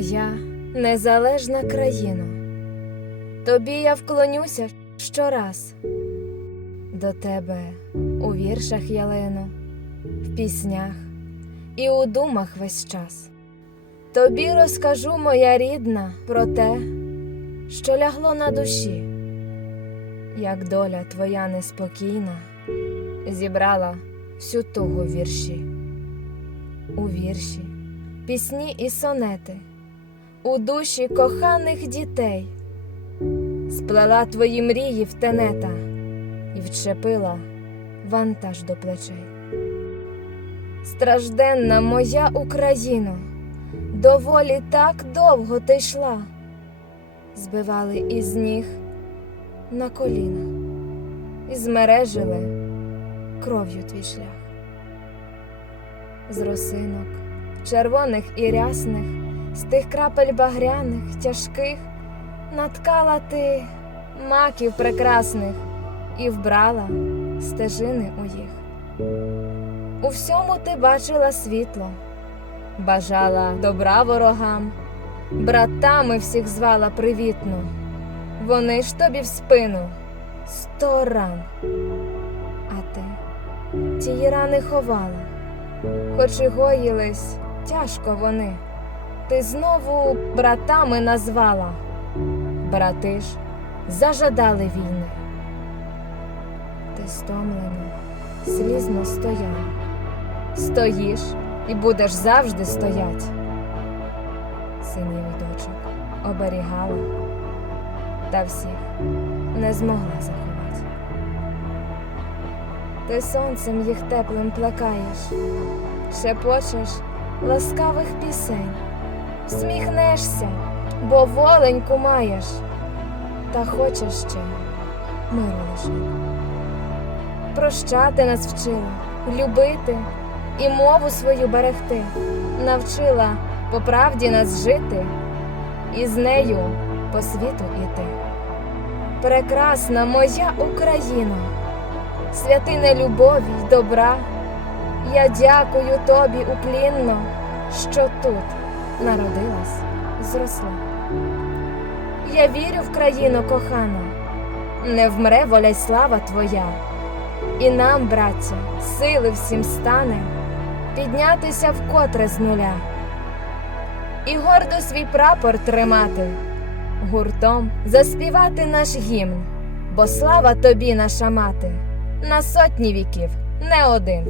моя незалежна країно, тобі я вклонюся щораз. До тебе у віршах я в піснях і у думах весь час. Тобі розкажу, моя рідна, про те, що лягло на душі, як доля твоя неспокійна зібрала всю тугу вірші. У вірші, пісні і сонети, у душі коханих дітей, сплела твої мрії в тенета і вчепила вантаж до плечей. Стражденна моя Україно, доволі так довго ти йшла, збивали із ніг на коліна і змережили кров'ю твій шлях. З росинок, червоних і рясних, з тих крапель багряних, тяжких, наткала ти маків прекрасних і вбрала стежини у їх. У всьому ти бачила світло, бажала добра ворогам, братами всіх звала привітно, вони ж тобі в спину сто ран. А ти тії рани ховала, хоч і гоїлись тяжко вони, ти знову братами назвала, брати ж зажадали війни. Ти стомлена, слізно стояла, стоїш і будеш завжди стоять. Синів дочок оберігала, та всіх не змогла заховати. Ти сонцем їх теплим плакаєш, шепочеш ласкавих пісень, всміхнешся, бо воленьку маєш, та хочеш ще миру лише. Прощати нас вчила, любити і мову свою берегти, навчила по правді нас жити і з нею по світу іти. Прекрасна моя Україна, святине любові й добра, я дякую тобі уклінно, що тут народилась, зросла. Я вірю в країну кохана, не вмре воля й слава твоя, і нам, браття, сили всім стане піднятися вкотре з нуля, і гордо свій прапор тримати, гуртом заспівати наш гімн, бо слава тобі, наша мати, на сотні віків не один.